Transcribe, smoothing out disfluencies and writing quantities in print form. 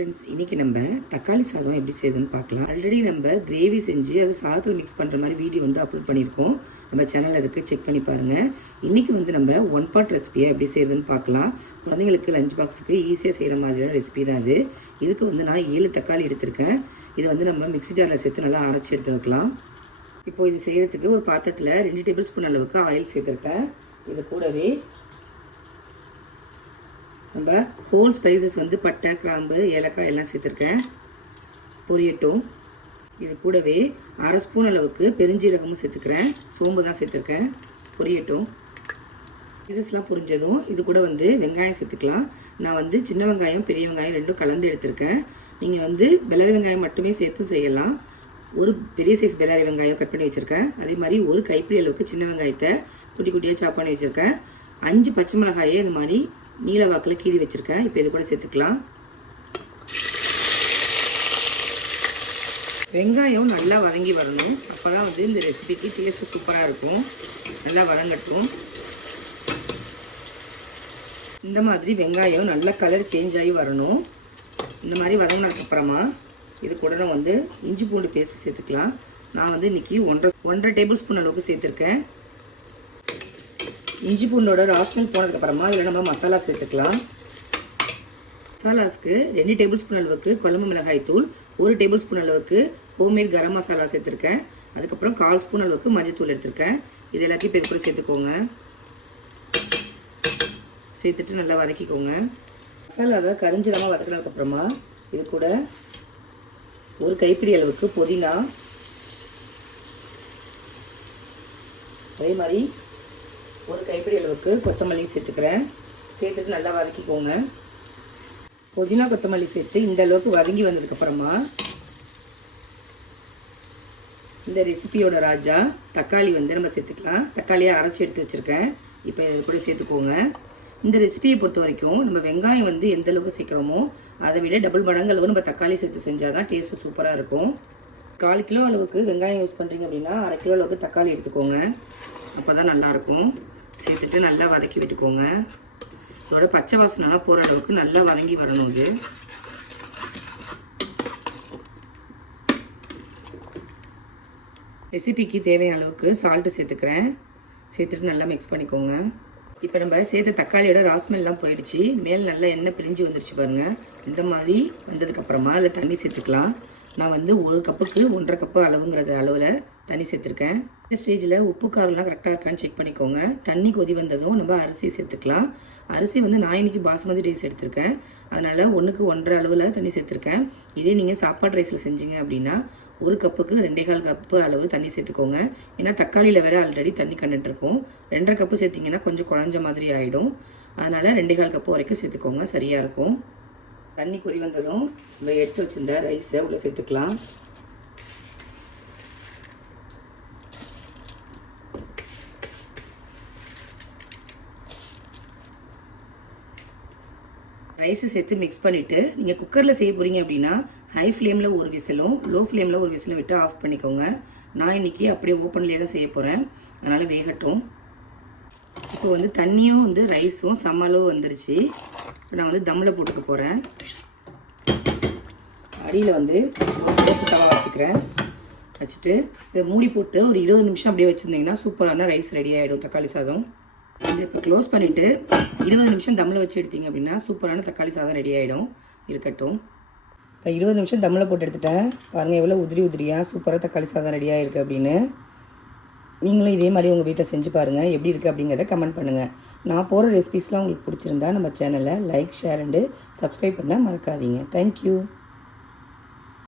Friends, இன்றைக்கி நம்ம தக்காளி சாதம் எப்படி செய்யுதுன்னு பார்க்கலாம். ஆல்ரெடி நம்ம கிரேவி செஞ்சு அதை சாதத்தில் மிக்ஸ் பண்ணுற மாதிரி வீடியோ வந்து அப்லோட் பண்ணியிருக்கோம். நம்ம சேனலில் இருக்குது, செக் பண்ணி பாருங்கள். இன்றைக்கி வந்து நம்ம ஒன் பார்ட் ரெசிபியை எப்படி செய்யுதுன்னு பார்க்கலாம். குழந்தைங்களுக்கு லஞ்ச் பாக்ஸுக்கு ஈஸியாக செய்கிற மாதிரியான ரெசிபி தான் இது. இதுக்கு வந்து நான் 7 தக்காளி எடுத்திருக்கேன். இதை வந்து நம்ம மிக்ஸி ஜாரில் சேர்த்து நல்லா அரைச்சி எடுத்து வைக்கலாம். இப்போது இது செய்கிறதுக்கு ஒரு பாத்திரத்தில் 2 டேபிள் ஸ்பூன் அளவுக்கு ஆயில் சேர்த்துருக்கேன். இது கூடவே நம்ம ஹோல் ஸ்பைசஸ் வந்து பட்டை, கிராம்பு, ஏலக்காய் எல்லாம் சேர்த்துருக்கேன். பொரியட்டும். இது கூடவே 1/2 ஸ்பூன் அளவுக்கு பெருஞ்சீரகமும் சேர்த்துக்கிறேன். சோம்பு தான் சேர்த்துருக்கேன். பொரியட்டும். ஸ்பைசஸ்லாம் புரிஞ்சதும் இது கூட வந்து வெங்காயம் சேர்த்துக்கலாம். நான் வந்து சின்ன வெங்காயம், பெரிய வெங்காயம் ரெண்டும் கலந்து எடுத்திருக்கேன். நீங்கள் வந்து பெல்லாரி வெங்காயம் மட்டுமே சேர்த்து செய்யலாம். ஒரு பெரிய சைஸ் பெல்லாரி வெங்காயம் கட் பண்ணி வச்சுருக்கேன். அதே மாதிரி ஒரு கைப்பிடி அளவுக்கு சின்ன வெங்காயத்தை குட்டி குட்டியாக சாப் பண்ணி வச்சுருக்கேன். 5 பச்சை மிளகாயை இந்த மாதிரி நீல வாக்கில் கீறி வச்சுருக்கேன். இப்போ இது கூட சேர்த்துக்கலாம். வெங்காயம் நல்லா வதங்கி வரணும். அப்போ தான் வந்து இந்த ரெசிபிக்கு டேஸ்ட்டு சூப்பராக இருக்கும். நல்லா வதங்கட்டும். இந்த மாதிரி வெங்காயம் நல்லா கலர் சேஞ்ச் ஆகி வரணும். இந்த மாதிரி வதங்கினதுக்கப்புறமா இது கூட நான் வந்து இஞ்சி பூண்டு பேஸ்ட் சேர்த்துக்கலாம். நான் வந்து இன்றைக்கி 1.5 டேபிள் ஸ்பூன் அளவுக்கு சேர்த்துருக்கேன். இஞ்சி பூண்டோட ராஸ்மெல் போனதுக்கப்புறமா இதில் நம்ம மசாலா சேர்த்துக்கலாம். மசாலாஸ்க்கு 2 டேபிள் ஸ்பூன் அளவுக்கு குழம்பு மிளகாய் தூள், 1 டேபிள் ஸ்பூன் அளவுக்கு ஹோம்மேட் கரம் மசாலா சேர்த்துருக்கேன். அதுக்கப்புறம் 1/4 ஸ்பூன் அளவுக்கு மஞ்சத்தூள் எடுத்திருக்கேன். இது எல்லாத்தையும் இப்போ கூட சேர்த்துக்கோங்க. சேர்த்துட்டு நல்லா வதக்கிக்கோங்க. மசாலாவை கரிஞ்சிடாமல் வதக்கினதுக்கப்புறமா இது கூட ஒரு கைப்பிடி அளவுக்கு புதினா, அதே மாதிரி ஒரு கைப்பிடி அளவுக்கு கொத்தமல்லி சேர்த்துக்கிறேன். சேர்த்துட்டு நல்லா வதக்கிக்கோங்க. புதினா கொத்தமல்லி சேர்த்து இந்த அளவுக்கு வதங்கி வந்ததுக்கப்புறமா இந்த ரெசிபியோட ராஜா தக்காளி வந்து நம்ம சேர்த்துக்கலாம். தக்காளியை அரைச்சி எடுத்து வச்சுருக்கேன். இப்போ இது கூட சேர்த்துக்கோங்க. இந்த ரெசிபியை பொறுத்த வரைக்கும் நம்ம வெங்காயம் வந்து எந்த அளவுக்கு சேர்க்குறோமோ அதை விட டபுள் மடங்கு அளவு நம்ம தக்காளி சேர்த்து செஞ்சால் தான் டேஸ்ட்டு சூப்பராக இருக்கும். 1/4 கிலோ அளவுக்கு வெங்காயம் யூஸ் பண்ணுறீங்க அப்படின்னா 1/2 கிலோ அளவுக்கு தக்காளி எடுத்துக்கோங்க. அப்போ தான் நல்லாயிருக்கும். சேர்த்துட்டு நல்லா வதக்கி விட்டுக்கோங்க. இதோட பச்சை வாசனைலாம் போகிற அளவுக்கு நல்லா வதங்கி வரணும். இது ரெசிபிக்கு தேவையான அளவுக்கு சால்ட்டு சேர்த்துக்கிறேன். சேர்த்துட்டு நல்லா மிக்ஸ் பண்ணிக்கோங்க. இப்போ நம்ம சேர்த்த தக்காளியோட ராஸ்மெல்லாம் போயிடுச்சு. மேல் நல்லா எண்ணெய் பிரிஞ்சு வந்துடுச்சு பாருங்கள். இந்த மாதிரி வந்ததுக்கப்புறமா அதில் தண்ணி சேர்த்துக்கலாம். நான் வந்து 1 கப்புக்கு 1.5 கப்பு அளவுங்கிற அளவில் தண்ணி சேர்த்துருக்கேன். இந்த ஸ்டேஜில் உப்பு காரம்லாம் கரெக்டாக இருக்கான்னு செக் பண்ணிக்கோங்க. தண்ணி கொதி வந்ததும் நம்ம அரிசி சேர்த்துக்கலாம். அரிசி வந்து நான் இன்றைக்கி பாஸ்மதி ரைஸ் எடுத்திருக்கேன். அதனால் 1க்கு 1.5 அளவில் தண்ணி சேர்த்துருக்கேன். இதே நீங்கள் சாப்பாடு ரைஸில் செஞ்சீங்க அப்படின்னா 1 கப்புக்கு 2.25 கப்பு அளவு தண்ணி சேர்த்துக்கோங்க. ஏன்னா தக்காளியில் வேறு ஆல்ரெடி தண்ணி கண்டென்ட் இருக்கும். 2.5 கப்பு சேர்த்திங்கன்னா கொஞ்சம் குழஞ்ச மாதிரி ஆகிடும். அதனால் 2.25 கப்பு வரைக்கும் சேர்த்துக்கோங்க, சரியாக இருக்கும். தண்ணி கொதி வந்ததும் நம்ம எடுத்து வச்சுருந்த ரைஸை உள்ளே சேர்த்துக்கலாம். ரைஸை சேர்த்து மிக்ஸ் பண்ணிவிட்டு நீங்கள் குக்கரில் செய்ய போகிறீங்க அப்படின்னா ஹை ஃப்ளேமில் ஒரு விசிலும் லோ ஃப்ளேமில் ஒரு விசிலும் விட்டு ஆஃப் பண்ணிக்கோங்க. நான் இன்றைக்கி அப்படியே ஓப்பன்லேயே தான் செய்ய போகிறேன். அதனால் வேகட்டும். இப்போ வந்து தண்ணியும் வந்து ரைஸும் சமளவு வந்துருச்சு. இப்போ நான் வந்து தம்மில் போட்டுக்க போகிறேன். அடியில் வந்து ஒரு தோசை தவா வச்சுக்கிறேன். வச்சுட்டு இதை மூடி போட்டு ஒரு 20 நிமிஷம் அப்படியே வச்சுருந்தீங்கன்னா சூப்பரான ரைஸ் ரெடி ஆகிடும். தக்காளி சாதம் இது இப்போ க்ளோஸ் பண்ணிவிட்டு 20 நிமிஷம் தம்மில் வச்சு எடுத்தீங்க அப்படின்னா சூப்பரான தக்காளி சாதம் ரெடி ஆகிடும். இருக்கட்டும். இப்போ 20 நிமிஷம் தம்மில் போட்டு எடுத்துட்டேன். பாருங்கள் எவ்வளோ உதிரியாக சூப்பராக தக்காளி சாதம் ரெடி ஆகிருக்கு அப்படின்னு. நீங்களும் இதே மாதிரி உங்கள் வீட்டில் செஞ்சு பாருங்கள். எப்படி இருக்குது அப்படிங்கிறத கமெண்ட் பண்ணுங்கள். நான் போகிற ரெசிபிஸ்லாம் உங்களுக்கு பிடிச்சிருந்தா நம்ம சேனலை லைக், ஷேர் அண்டு சப்ஸ்கிரைப் பண்ண மறக்காதீங்க. தேங்க்யூ.